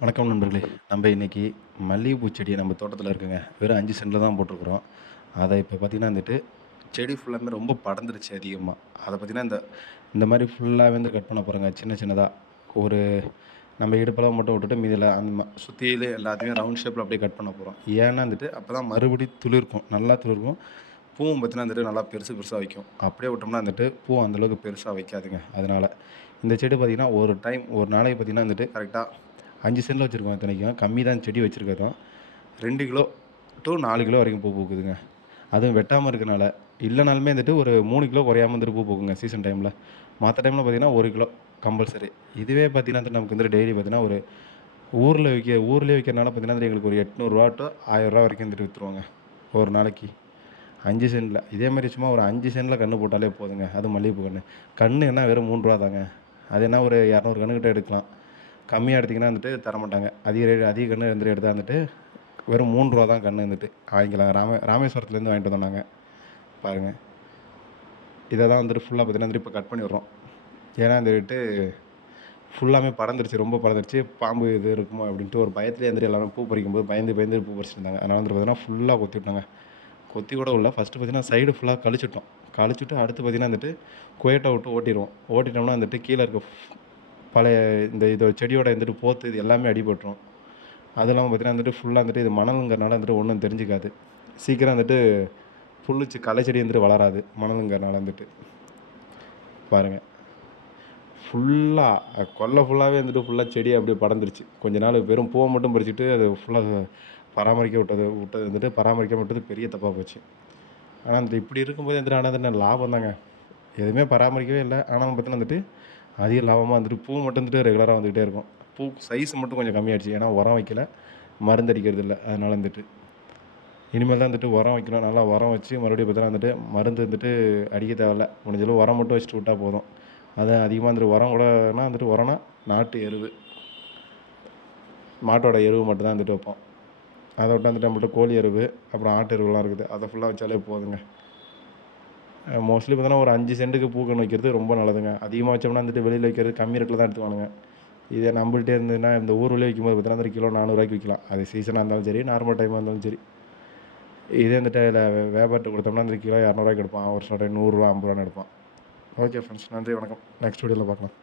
வணக்கம் நண்பர்களே. நம்ம இன்னைக்கு மல்லிகைப்பூ செடி நம்ம தோட்டத்தில இருக்குங்க. வெறும் 5 சென்ட்ல தான் போட்டுருக்குறோம். அத இப்ப பார்த்தீங்கன்னா வந்துட்டு, செடி ஃபுல்லாமே ரொம்ப படர்ந்துருச்சு அதிகமா. அத பார்த்தீங்கன்னா, இந்த இந்த மாரி ஃபுல்லாவே வந்து கட் பண்ண போறோங்க. சின்ன சின்னதா. ஒரு நம்ம இடுப்பளவு மட்டும் விட்டுட்டு மீதில அந்த சுத்தியிலும் எல்லாத்தையுமே ரவுண்ட் ஷேப்ல அப்படியே கட் பண்ண போறோம். ஏன்னா வந்துட்டு, அப்பதான் மறுபடியும் துளிர்க்கும். நல்லா துளிர்க்கும். பூவும் பார்த்தீங்கன்னா வந்துட்டு நல்லா பெருசு பெருசா வைக்கும். அப்படியே விட்டோம்னா வந்துட்டு, பூ அந்த அளவுக்கு பெருசா வைக்காதுங்க. அதனால. இந்த செடி பார்த்தீங்கன்னா, ஒரு டைம் ஒரு நாளைக்கு பார்த்தீங்கன்னா வந்துட்டு, கரெக்ட்டா 5 சென்ட்ல வச்சிருக்கோம் இத்தனைக்கும். கம்மி தான் செடி வச்சிருக்கிறதும். 2 கிலோ டூ 4 கிலோ வரைக்கும் பூ பூக்குதுங்க. அதுவும் வெட்டாம இருக்கனால. இல்லனாலுமே வந்துட்டு ஒரு 3 கிலோ குறையாம வந்துட்டு பூ பூக்குங்க சீசன் டைம்ல. மத்த டைம்ல பார்த்தீங்கன்னா, 1 கிலோ கம்பல்சரி. இதுவே பார்த்தீங்கன்னா, வந்து நமக்கு வந்துட்டு டெய்லி பார்த்தீங்கன்னா, ஒரு ஊர்லயே விக்கிறனால பார்த்தீங்கன்னா, எங்களுக்கு ஒரு ரூ. 800 டூ ரூ. 1000 வரைக்கும் வந்துட்டு வித்துருவோங்க. ஒரு நாளைக்கு. 5 சென்ட்ல. இதே மாரி சும்மா ஒரு 5 சென்ட்ல கண்ணு போட்டாலே போதுங்க. அதுவும் மல்லிகைப்பூ கண்ணு. கண்ணு என்ன வெறும் ரூ. 3 தாங்க. அது என்ன ஒரு 200 கன்னுகிட்ட எடுக்கலாம். கம்மியா எடுத்தீங்கன்னா வந்துட்டு தரமாட்டாங்க. அதிக கன்னு வந்துட்டு எடுத்தா வந்துட்டு வெறும் ரூ. 3 தான் கன்னு வந்துட்டு வாங்கிக்கலாம். ராமேஸ்வரத்துலேருந்து வாங்கிட்டு வந்தோம் நாங்க. பாருங்க. இத தான் வந்துட்டு ஃபுல்லா பார்த்தீங்கன்னா, வந்துட்டு இப்ப கட் பண்ணி விடுறோம். ஏன்னா வந்துட்டு ஃபுல்லாமே படர்ந்துருச்சு. ரொம்ப படர்ந்துருச்சு. பாம்பு இது இருக்குமோ அப்படின்ட்டு ஒரு பயத்திலேயே வந்துட்டு எல்லாரும் பூ பறிக்கும்போது பயந்து பயந்து பூ பறிச்சுட்டு இருந்தாங்க. அதனால வந்துட்டு பார்த்தீங்கன்னா, ஃபுல்லா கொத்தி விட்டோங்க. கொத்தி கூட விடல. ஃபர்ஸ்ட்டு பார்த்தீங்கன்னா, சைடு ஃபுல்லா கழிச்சுட்டோம். கழிச்சுட்டு அடுத்து பார்த்தீங்கன்னா வந்துட்டு, குயட்ட விட்டு ஓட்டிருவோம். ஓட்டிட்டோம்னா வந்துட்டு கீழ இருக்க பழைய இந்த செடியோட வந்துட்டு போத்து இது எல்லாமே அடிபட்டுரும். அது இல்லாம பார்த்தீங்கன்னா வந்துட்டு ஃபுல்லா வந்துட்டு இது மணலுங்கிறனால வந்துட்டு ஒண்ணும் தெரிஞ்சுக்காது. சீக்கிரம் வந்துட்டு களை செடி வந்துட்டு வளராது. மணலுங்கிறனால வந்துட்டு. பாருங்க. ஃபுல்லா ஃபுல்லாவே வந்துட்டு ஃபுல்லா செடி அப்படியே படர்ந்துருச்சு. கொஞ்ச நாள் வெறும் பூவ மட்டும் பறிச்சுட்டு அது ஃபுல்லா விட்டது வந்துட்டு பராமரிக்காம விட்டது பெரிய தப்பா போச்சு. ஆனா வந்துட்டு இப்படி இருக்கும்போது வந்துட்டு ஆனா என்ன லாபம் தாங்க. எதுவுமே பராமரிக்கவே இல்ல. ஆனாலும் பார்த்தீங்கன்னா வந்துட்டு அதிக லாபமா வந்துட்டு பூ மட்டும் வந்துட்டு ரெகுலரா வந்துகிட்டே இருக்கும். பூ சைஸ் மட்டும் கொஞ்சம் கம்மியாயிடுச்சு. ஏன்னா உரம் வைக்கல. மருந்து அடிக்கிறது இல்ல. அதனால வந்துட்டு. இனிமேல் தான் வந்துட்டு உரம் வைக்கணும். நல்லா உரம் வச்சு மறுபடியும் பார்த்தீங்கன்னா வந்துட்டு மருந்து வந்துட்டு அடிக்க தேவையில்ல. முடிஞ்ச அளவு உரம் மட்டும் வச்சுட்டு விட்டா போதும். அதான் அதிகமா வந்துட்டு உரம் கூடனா வந்துட்டு உரம்னா நாட்டு எருவு. மாட்டோட எருவு மட்டும் தான் வந்துட்டு வைப்போம். அத விட்டா வந்துட்டு நம்மள்ட்ட கோழி எருவு, அப்புறம் ஆட்டு எருவுலாம் இருக்குது. அத ஃபுல்லா வச்சாலே போதுங்க. மோஸ்ட்லி பார்த்தீங்கன்னா ஒரு 5 சென்ட்டுக்கு பூக்கன்னு வைக்கிறது ரொம்ப நல்லதுங்க. அதிகமா வச்சோம்னா வந்துட்டு வெளியில விக்கிறது கம்மி ரேட்ல தான் எடுத்துக்குவானுங்க. இதே நம்மள்ட்டே இருந்ததுன்னா இந்த ஊர்லயே விக்கும்போது பார்த்தீங்கன்னா, ஒரு கிலோ ரூ. 400க்கு விக்கலாம். அது சீசனா இருந்தாலும் சரி, நார்மல் டைமா இருந்தாலும் சரி. இதே வந்துட்டு வியாபாரிட்ட குடுத்தோம்னா, அந்த கிலோ ரூ. 200க்கு எடுப்பான். ஒரு சில டைம் ரூ. 100 ரூ. 50 எடுப்பான். Okay friends. நன்றி, வணக்கம். நெக்ஸ்ட் வீடியோல பார்க்கலாம்.